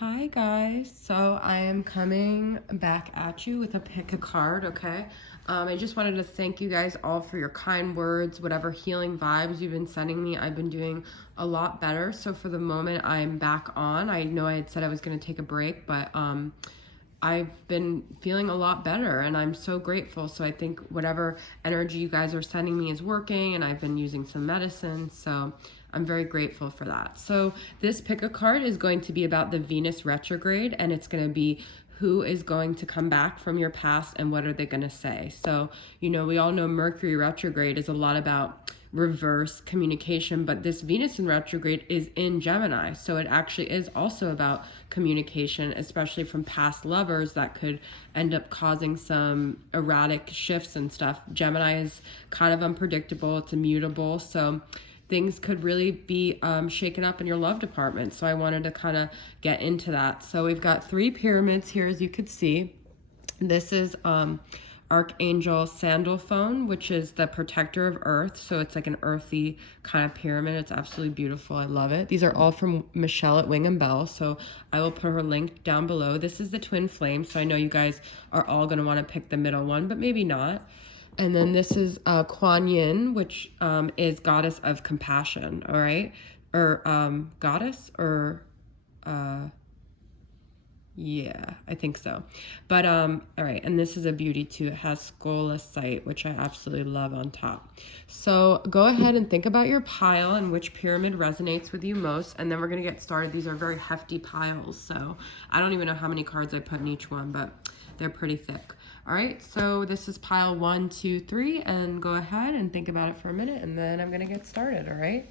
Hi guys, so I am coming back at you with a pick a card, okay? I just wanted to thank you guys all for your kind words, whatever healing vibes you've been sending me. I've been doing a lot better. So for the moment I'm back on. I know I had said I was going to take a break, but I've been feeling a lot better and I'm so grateful. So I think whatever energy you guys are sending me is working, and I've been using some medicine. So I'm very grateful for that. So this pick a card is going to be about the Venus retrograde, and it's going to be who is going to come back from your past and what are they going to say. So, we all know Mercury retrograde is a lot about reverse communication, but this Venus in retrograde is in Gemini, so it actually is also about communication, especially from past lovers that could end up causing some erratic shifts and stuff. Gemini is kind of unpredictable, it's immutable, so things could really be shaken up in your love department. So I wanted to kind of get into that. So we've got 3 pyramids here, as you could see. This is Archangel Sandalphone, which is the protector of Earth. So it's like an earthy kind of pyramid. It's absolutely beautiful. I love it. These are all from Michelle at Wing and Bell. So I will put her link down below. This is the twin flame. So I know you guys are all going to want to pick the middle one, but maybe not. And then this is Kwan Yin, which is goddess of compassion, all right? Or goddess, or yeah, I think so. But all right, and this is a beauty too. It has scolacite, which I absolutely love on top. So go ahead and think about your pile and which pyramid resonates with you most, and then we're gonna get started. These are very hefty piles, so I don't even know how many cards I put in each one, but they're pretty thick. All right, so this is pile 1, 2, 3, and go ahead and think about it for a minute, and then I'm gonna get started, all right?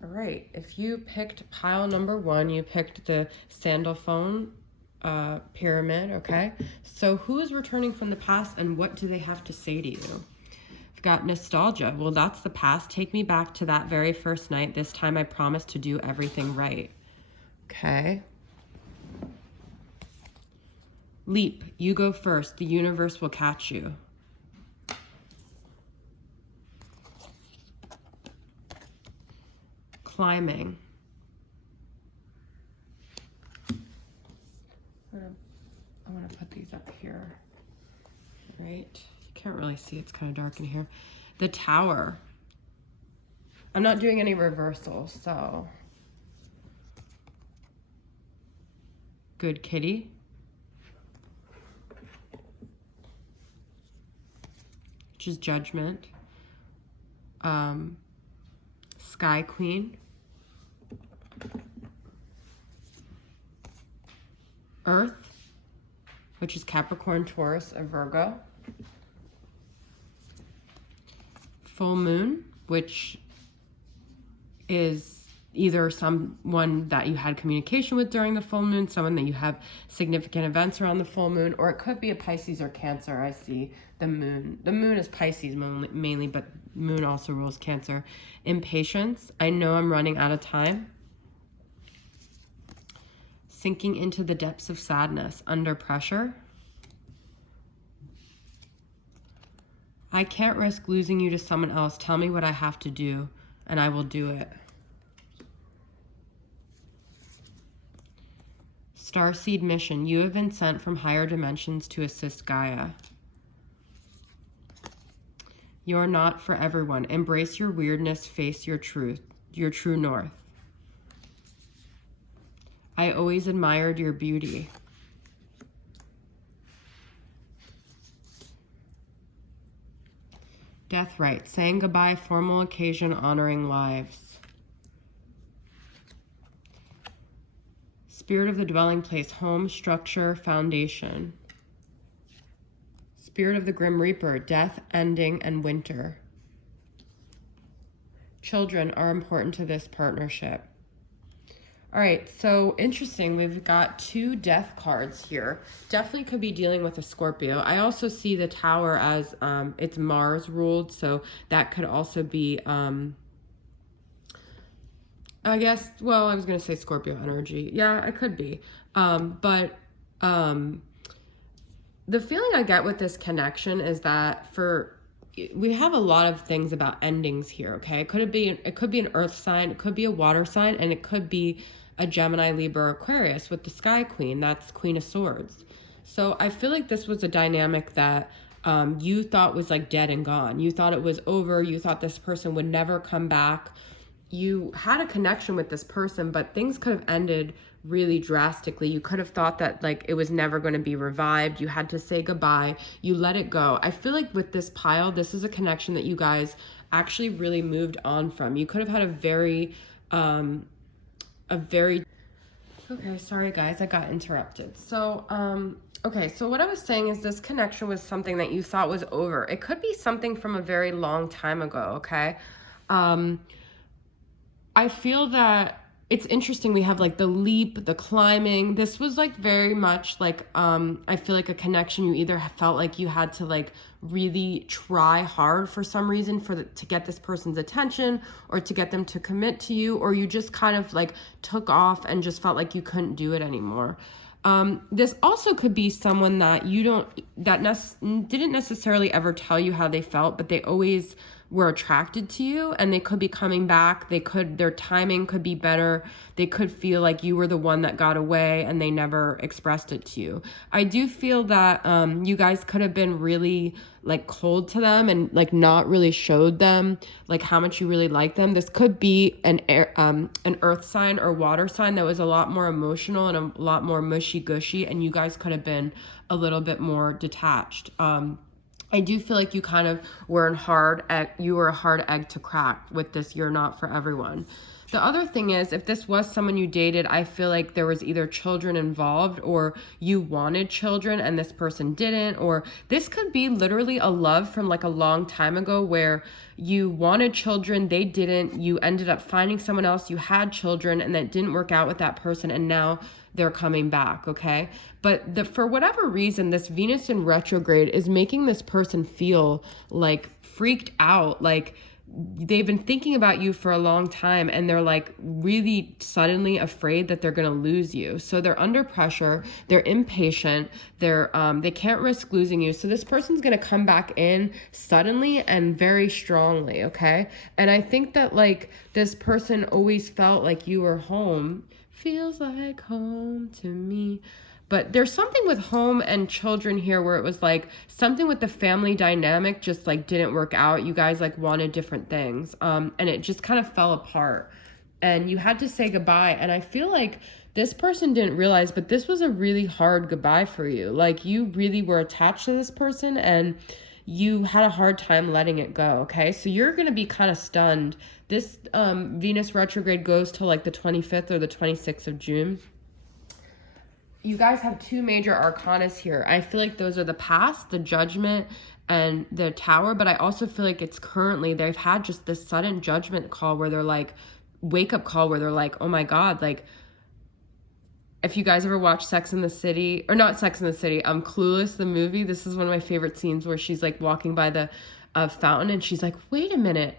All right, if you picked pile number 1, you picked the Sandalphone pyramid, okay? So who is returning from the past and what do they have to say to you? I've got nostalgia. Well, that's the past. Take me back to that very first night. This time I promised to do everything right. Okay. Leap. You go first. The universe will catch you. Climbing. I want to put these up here. Right. Can't really see, it's kind of dark in here. The Tower. I'm not doing any reversals, so. Good kitty. Which is Judgment. Sky Queen. Earth, which is Capricorn, Taurus, and Virgo. Full moon, which is either someone that you had communication with during the full moon, someone that you have significant events around the full moon, or it could be a Pisces or Cancer. I see the moon. The moon is Pisces mainly, but moon also rules Cancer. Impatience. I know I'm running out of time. Sinking into the depths of sadness. Under pressure. I can't risk losing you to someone else. Tell me what I have to do, and I will do it. Starseed mission. You have been sent from higher dimensions to assist Gaia. You're not for everyone. Embrace your weirdness. Face your truth. Your true north. I always admired your beauty. Death rite. Saying goodbye. Formal occasion honoring lives. Spirit of the dwelling place. Home, structure, foundation. Spirit of the Grim Reaper. Death, ending, and winter. Children are important to this partnership. All right, so interesting. We've got 2 death cards here. Definitely could be dealing with a Scorpio. I also see the Tower as it's Mars ruled, so that could also be, I guess, well, I was going to say Scorpio energy. Yeah, it could be. But the feeling I get with this connection is that we have a lot of things about endings here, okay? It could be an earth sign, it could be a water sign, and it could be a Gemini, Libra, Aquarius with the Sky Queen. That's Queen of Swords. So I feel like this was a dynamic that you thought was like dead and gone. You thought it was over. You thought this person would never come back. You had a connection with this person, but things could have ended really drastically. You could have thought that like it was never going to be revived. You had to say goodbye. You let it go. I feel like with this pile, this is a connection that you guys actually really moved on from. You could have had a very okay, sorry guys, I got interrupted. So okay, so what I was saying is this connection was something that you thought was over. It could be something from a very long time ago, okay? I feel that it's interesting. We have like the leap, the climbing. This was like very much like, I feel like a connection. You either felt like you had to like really try hard for some reason to get this person's attention or to get them to commit to you, or you just kind of like took off and just felt like you couldn't do it anymore. This also could be someone that didn't necessarily ever tell you how they felt, but they always were attracted to you, and they could be coming back. Their timing could be better. They could feel like you were the one that got away and they never expressed it to you. I do feel that you guys could have been really like cold to them and like not really showed them like how much you really like them. This could be an earth sign or water sign that was a lot more emotional and a lot more mushy gushy, and you guys could have been a little bit more detached. I do feel like you kind of were a hard egg to crack with this "you're not for everyone." The other thing is, if this was someone you dated, I feel like there was either children involved, or you wanted children and this person didn't, or this could be literally a love from like a long time ago where you wanted children, they didn't, you ended up finding someone else, you had children, and that didn't work out with that person, and now they're coming back, okay? But for whatever reason, this Venus in retrograde is making this person feel like freaked out, like they've been thinking about you for a long time, and they're like really suddenly afraid that they're going to lose you. So they're under pressure, they're impatient, they can't risk losing you. So this person's going to come back in suddenly and very strongly, okay? And I think that like this person always felt like you were home. Feels like home to me. But there's something with home and children here where it was like something with the family dynamic just like didn't work out. You guys like wanted different things. And it just kind of fell apart. And you had to say goodbye. And I feel like this person didn't realize, but this was a really hard goodbye for you. Like you really were attached to this person and you had a hard time letting it go, okay? So you're going to be kind of stunned. This Venus retrograde goes till like the 25th or the 26th of June. You guys have two major arcanas here. I feel like those are the past, the Judgment and the Tower, but I also feel like it's currently, they've had just this sudden judgment call where they're like, wake up call where they're like, oh my God, like, if you guys ever watch Sex in the City, or not Sex in the City, Clueless, the movie, this is one of my favorite scenes where she's like walking by the fountain and she's like, wait a minute,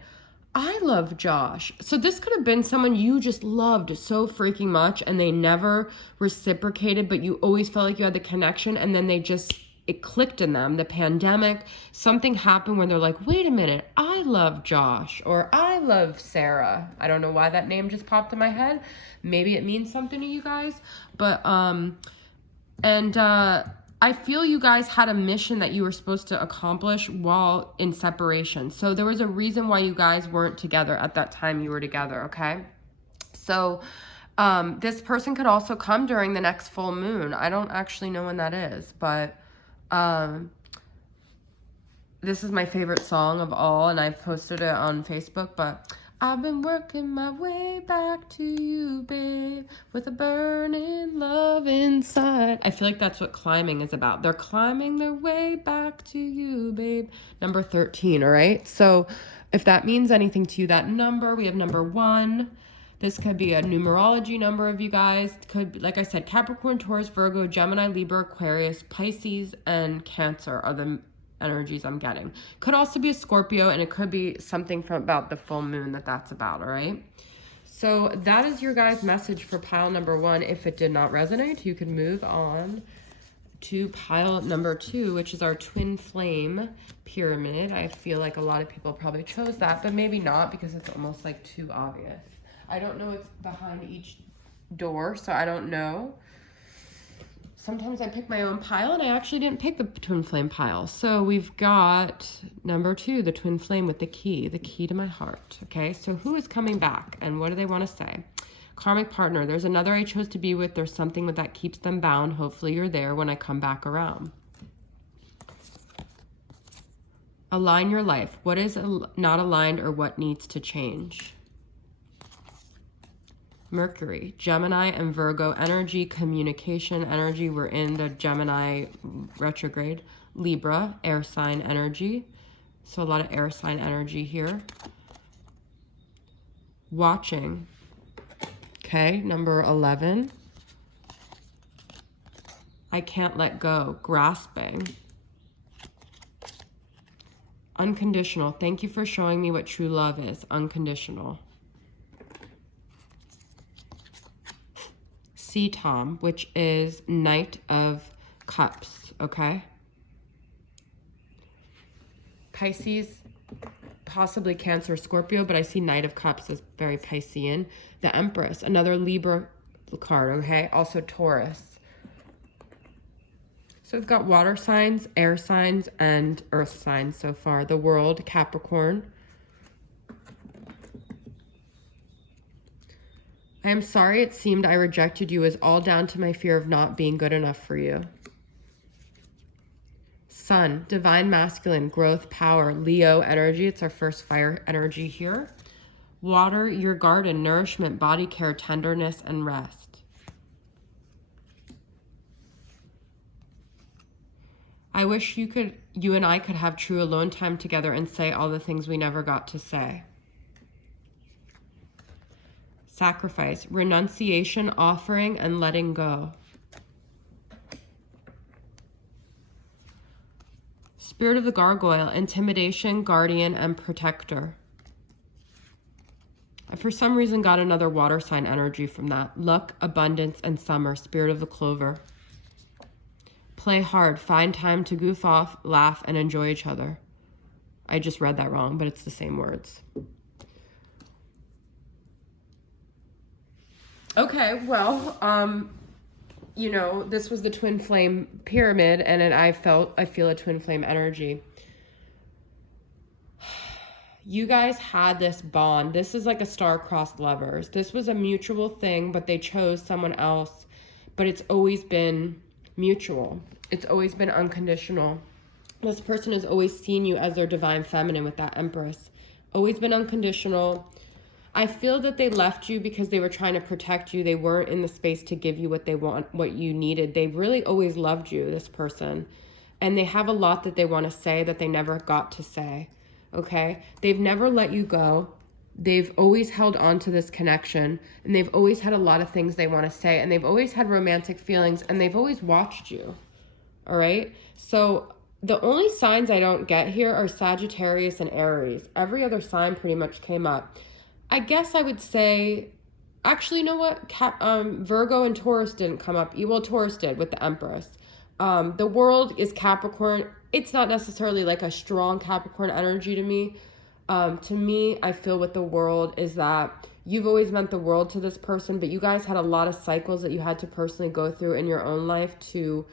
I love Josh. So this could have been someone you just loved so freaking much and they never reciprocated, but you always felt like you had the connection, and then it clicked in them. The pandemic, something happened when they're like, wait a minute, I love Josh, or I love Sarah. I don't know why that name just popped in my head. Maybe it means something to you guys. But, I feel you guys had a mission that you were supposed to accomplish while in separation. So there was a reason why you guys weren't together at that time you were together, okay? So this person could also come during the next full moon. I don't actually know when that is, but this is my favorite song of all, and I've posted it on Facebook, but I've been working my way back to you, babe, with a burning love inside. I feel like that's what climbing is about. They're climbing their way back to you, babe. Number 13, all right? So if that means anything to you, that number, we have number 1. This could be a numerology number of you guys. Could, like I said, Capricorn, Taurus, Virgo, Gemini, Libra, Aquarius, Pisces, and Cancer are the energies I'm getting. Could also be a Scorpio, and it could be something from about the full moon that's about, all right? So that is your guys' message for pile number 1. If it did not resonate, you can move on to pile number 2, which is our twin flame pyramid. I feel like a lot of people probably chose that, but maybe not because it's almost like too obvious. I don't know what's behind each door, so I don't know. Sometimes I pick my own pile, and I actually didn't pick the twin flame pile. So we've got number 2, the twin flame with the key to my heart. Okay, so who is coming back and what do they want to say? Karmic partner, there's another I chose to be with. There's something that keeps them bound. Hopefully you're there when I come back around. Align your life. What is not aligned or what needs to change? Mercury, Gemini and Virgo energy, communication energy. We're in the Gemini retrograde. Libra, air sign energy. So a lot of air sign energy here. Watching. Okay, number 11. I can't let go. Grasping. Unconditional. Thank you for showing me what true love is. Unconditional. Sea Tom, which is Knight of Cups, okay? Pisces, possibly Cancer, Scorpio, but I see Knight of Cups as very Piscean. The Empress, another Libra card, okay? Also Taurus. So we've got water signs, air signs, and earth signs so far. The World, Capricorn. I am sorry it seemed I rejected you. Is all down to my fear of not being good enough for you. Sun, divine masculine, growth, power, Leo energy. It's our first fire energy here. Water, your garden, nourishment, body care, tenderness, and rest. I wish you and I could have true alone time together and say all the things we never got to say. Sacrifice, renunciation, offering, and letting go. Spirit of the Gargoyle, intimidation, guardian, and protector. I, for some reason, got another water sign energy from that. Luck, abundance, and summer. Spirit of the Clover. Play hard, find time to goof off, laugh, and enjoy each other. I just read that wrong, but it's the same words. Okay, well, you know, this was the twin flame pyramid, and then I feel a twin flame energy. You guys had this bond. This is like a star-crossed lovers. This was a mutual thing, but they chose someone else. But it's always been mutual. It's always been unconditional. This person has always seen you as their divine feminine with that Empress. Always been unconditional. I feel that they left you because they were trying to protect you. They weren't in the space to give you what they want, what you needed. They really always loved you, this person. And they have a lot that they want to say that they never got to say, okay? They've never let you go. They've always held on to this connection. And they've always had a lot of things they want to say. And they've always had romantic feelings. And they've always watched you, all right? So the only signs I don't get here are Sagittarius and Aries. Every other sign pretty much came up. I guess I would say, actually, you know what? Virgo and Taurus didn't come up. Well, Taurus did with the Empress. The World is Capricorn. It's not necessarily like a strong Capricorn energy to me. To me, I feel with the World is that you've always meant the world to this person, but you guys had a lot of cycles that you had to personally go through in your own life to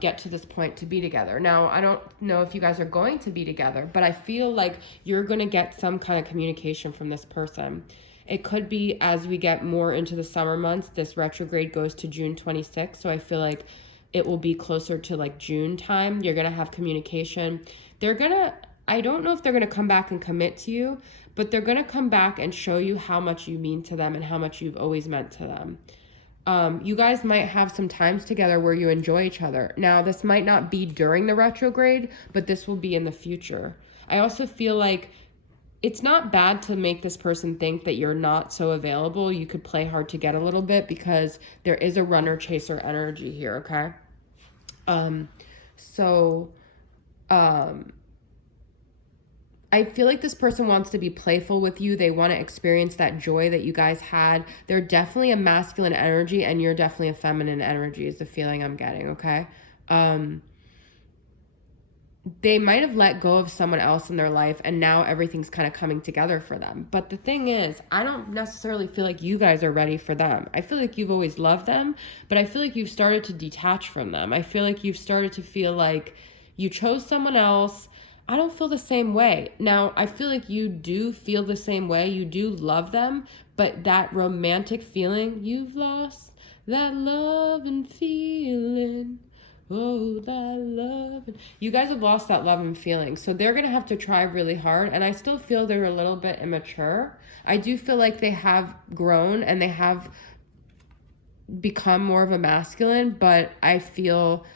get to this point to be together. Now, I don't know if you guys are going to be together, but I feel like you're going to get some kind of communication from this person. It could be as we get more into the summer months. This retrograde goes to June 26th, so I feel like it will be closer to like June time. You're going to have communication. I don't know if they're going to come back and commit to you, but they're going to come back and show you how much you mean to them and how much you've always meant to them. You guys might have some times together where you enjoy each other. Now, this might not be during the retrograde, but this will be in the future. I also feel like it's not bad to make this person think that you're not so available. You could play hard to get a little bit because there is a runner-chaser energy here, okay? I feel like this person wants to be playful with you. They want to experience that joy that you guys had. They're definitely a masculine energy and you're definitely a feminine energy is the feeling I'm getting, okay? They might have let go of someone else in their life and now everything's kind of coming together for them. But the thing is, I don't necessarily feel like you guys are ready for them. I feel like you've always loved them, but I feel like you've started to detach from them. I feel like you've started to feel like you chose someone else. I don't feel the same way. Now, I feel like you do feel the same way. You do love them, but that romantic feeling, you've lost that love and feeling. Oh, that love. You guys have lost that love and feeling. So they're going to have to try really hard. And I still feel they're a little bit immature. I do feel like they have grown and they have become more of a masculine. But I feel,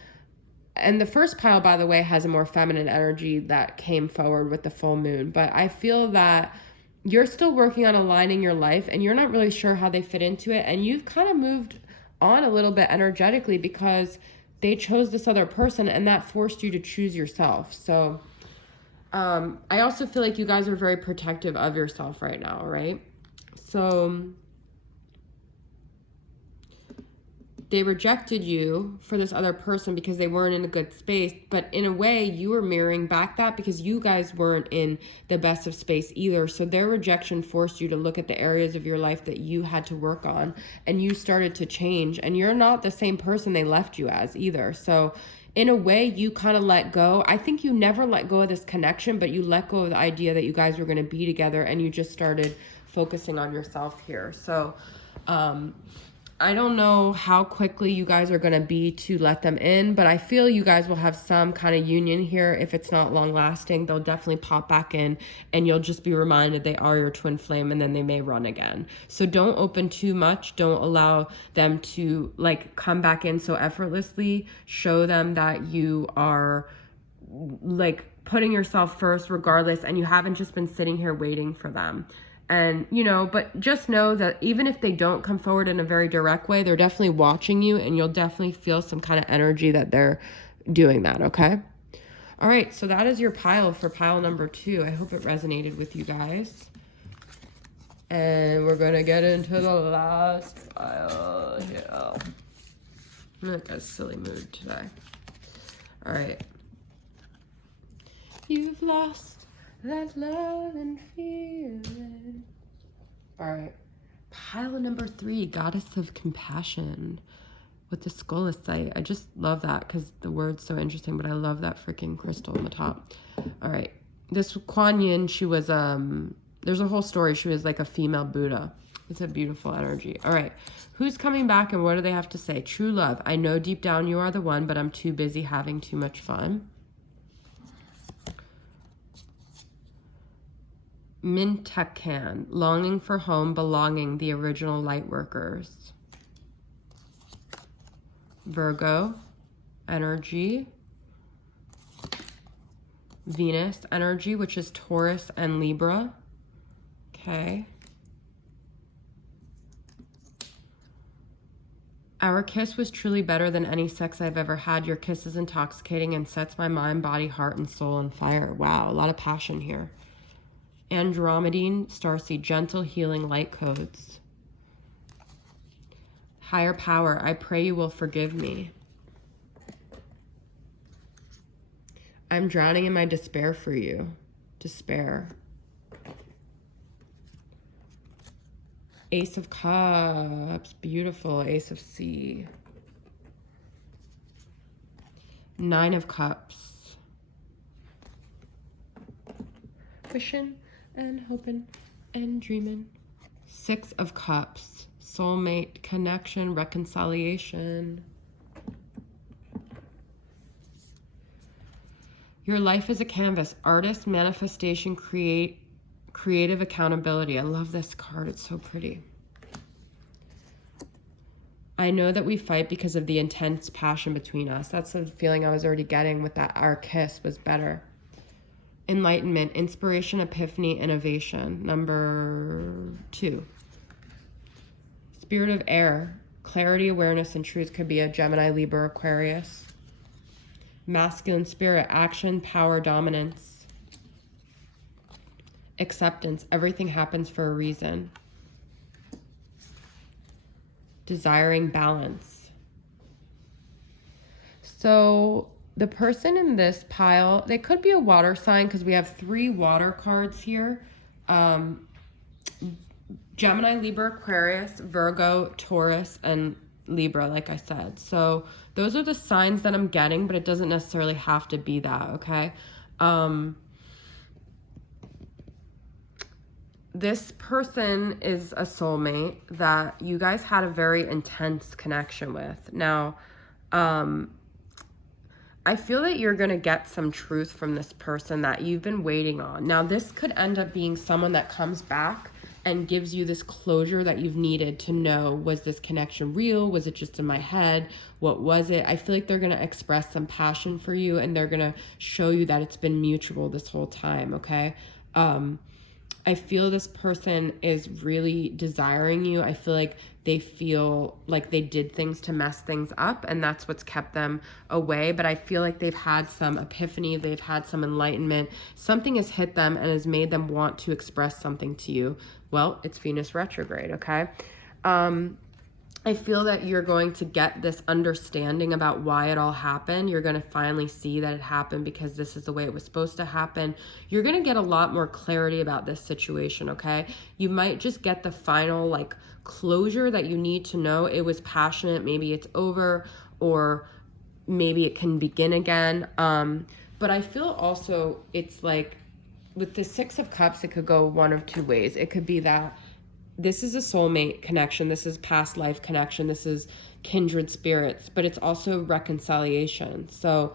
and the first pile, by the way, has a more feminine energy that came forward with the full moon. But I feel that you're still working on aligning your life and you're not really sure how they fit into it. And you've kind of moved on a little bit energetically because they chose this other person and that forced you to choose yourself. So I also feel like you guys are very protective of yourself right now, right? So they rejected you for this other person because they weren't in a good space. But in a way, you were mirroring back that because you guys weren't in the best of space either. So their rejection forced you to look at the areas of your life that you had to work on. And you started to change. And you're not the same person they left you as either. So in a way, you kind of let go. I think you never let go of this connection, but you let go of the idea that you guys were going to be together. And you just started focusing on yourself here. So, I don't know how quickly you guys are going to be to let them in, but I feel you guys will have some kind of union here. If it's not long lasting, they'll definitely pop back in and you'll just be reminded they are your twin flame and then they may run again. So don't open too much. Don't allow them to like come back in so effortlessly. Show them that you are like putting yourself first regardless and you haven't just been sitting here waiting for them. And, you know, but just know that even if they don't come forward in a very direct way, they're definitely watching you and you'll definitely feel some kind of energy that they're doing that, okay? All right, so that is your pile for pile number 2. I hope it resonated with you guys. And we're going to get into the last pile here. I'm in like a silly mood today. All right. You've lost that love and feeling. All right. Pile number 3, Goddess of Compassion with the scolacite. I just love that because the word's so interesting, but I love that freaking crystal on the top. All right. This Kwan Yin, she was, there's a whole story. She was like a female Buddha. It's a beautiful energy. All right. Who's coming back and what do they have to say? True love. I know deep down you are the one, but I'm too busy having too much fun. Mintakan, longing for home, belonging, the original light workers. Virgo, energy. Venus, energy, which is Taurus and Libra. Okay. Our kiss was truly better than any sex I've ever had. Your kiss is intoxicating and sets my mind, body, heart, and soul on fire. Wow, a lot of passion here. Andromedine, starseed, gentle, healing, light codes. Higher power, I pray you will forgive me. I'm drowning in my despair for you. Despair. Ace of Cups, beautiful. Ace of Sea. 9 of Cups. Wishing and hoping and dreaming. 6 of Cups, soulmate, connection, reconciliation. Your life is a canvas, artist, manifestation, creative accountability. I love this card, it's so pretty. I know that we fight because of the intense passion between us. That's the feeling I was already getting with that. Our kiss was better. Enlightenment, inspiration, epiphany, innovation. Number 2. Spirit of air, clarity, awareness, and truth. Could be a Gemini, Libra, Aquarius. Masculine spirit, action, power, dominance. Acceptance, everything happens for a reason. Desiring balance. So the person in this pile, they could be a water sign because we have 3 water cards here. Gemini, Libra, Aquarius, Virgo, Taurus, and Libra, like I said. So those are the signs that I'm getting, but it doesn't necessarily have to be that, okay? This person is a soulmate that you guys had a very intense connection with. Now, I feel that you're going to get some truth from this person that you've been waiting on. Now, this could end up being someone that comes back and gives you this closure that you've needed to know, was this connection real? Was it just in my head? What was it? I feel like they're going to express some passion for you, and they're going to show you that it's been mutual this whole time, okay? I feel this person is really desiring you. I feel like they feel like they did things to mess things up, and that's what's kept them away. But I feel like they've had some epiphany. They've had some enlightenment. Something has hit them and has made them want to express something to you. Well, it's Venus retrograde, okay? I feel that you're going to get this understanding about why it all happened. You're going to finally see that it happened because this is the way it was supposed to happen. You're going to get a lot more clarity about this situation, okay? You might just get the final, like, closure that you need to know. It was passionate. Maybe it's over, or maybe it can begin again. But I feel also it's like with the 6 of Cups, it could go one of 2 ways. It could be that this is a soulmate connection. This is past life connection. This is kindred spirits, but it's also reconciliation. So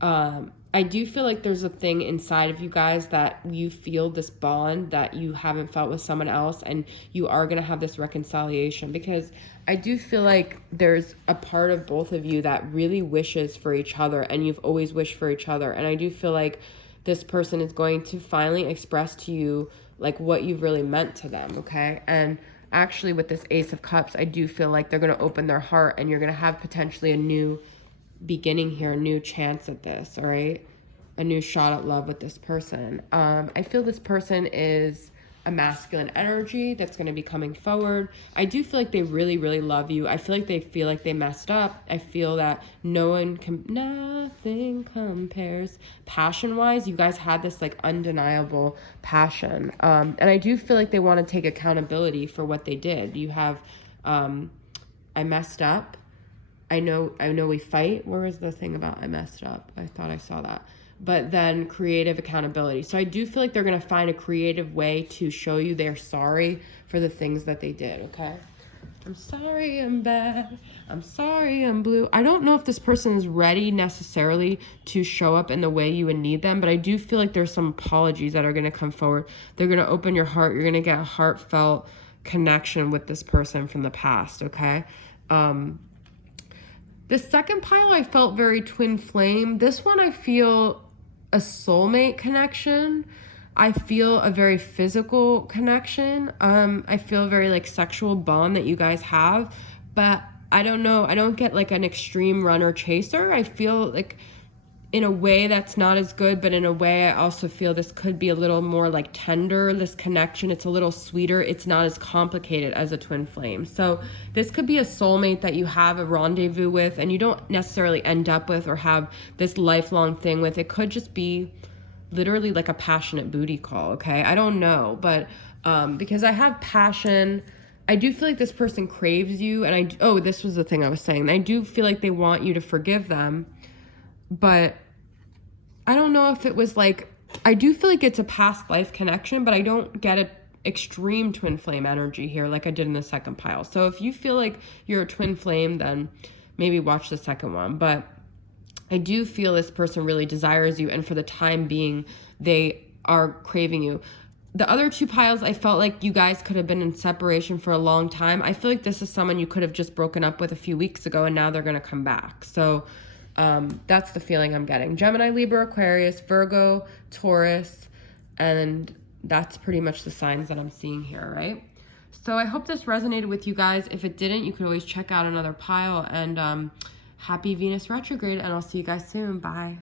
I do feel like there's a thing inside of you guys that you feel this bond that you haven't felt with someone else, and you are going to have this reconciliation, because I do feel like there's a part of both of you that really wishes for each other, and you've always wished for each other. And I do feel like this person is going to finally express to you like what you've really meant to them, okay? And actually with this Ace of Cups, I do feel like they're going to open their heart, and you're going to have potentially a new beginning here, a new chance at this, all right? A new shot at love with this person. I feel this person is a masculine energy that's going to be coming forward. I do feel like they really, really love you. I feel like they feel like they messed up. I feel that nothing compares. Passion-wise, you guys had this like undeniable passion. And I do feel like they want to take accountability for what they did. You have, I messed up. I know we fight. Where was the thing about I messed up? I thought I saw that. But then creative accountability. So I do feel like they're going to find a creative way to show you they're sorry for the things that they did, okay? I'm sorry I'm bad. I'm sorry I'm blue. I don't know if this person is ready necessarily to show up in the way you would need them, but I do feel like there's some apologies that are going to come forward. They're going to open your heart. You're going to get a heartfelt connection with this person from the past, okay? The second pile, I felt very twin flame. This one, I feel a soulmate connection. I feel a very physical connection. I feel a very like sexual bond that you guys have, but I don't know. I don't get like an extreme runner chaser. I feel like in a way that's not as good, but in a way I also feel this could be a little more like tender, this connection. It's a little sweeter. It's not as complicated as a twin flame. So this could be a soulmate that you have a rendezvous with, and you don't necessarily end up with or have this lifelong thing with. It could just be literally like a passionate booty call, okay? I don't know, but because I have passion, I do feel like this person craves you, and this was the thing I was saying. I do feel like they want you to forgive them, but I don't know if it was like, I do feel like it's a past life connection, but I don't get an extreme twin flame energy here like I did in the second pile. So if you feel like you're a twin flame, then maybe watch the second one. But I do feel this person really desires you, and for the time being, they are craving you. The other 2 piles, I felt like you guys could have been in separation for a long time. I feel like this is someone you could have just broken up with a few weeks ago, and now they're going to come back. So that's the feeling I'm getting. Gemini, Libra, Aquarius, Virgo, Taurus, and that's pretty much the signs that I'm seeing here, right? So I hope this resonated with you guys. If it didn't, you could always check out another pile, and happy Venus retrograde, and I'll see you guys soon. Bye.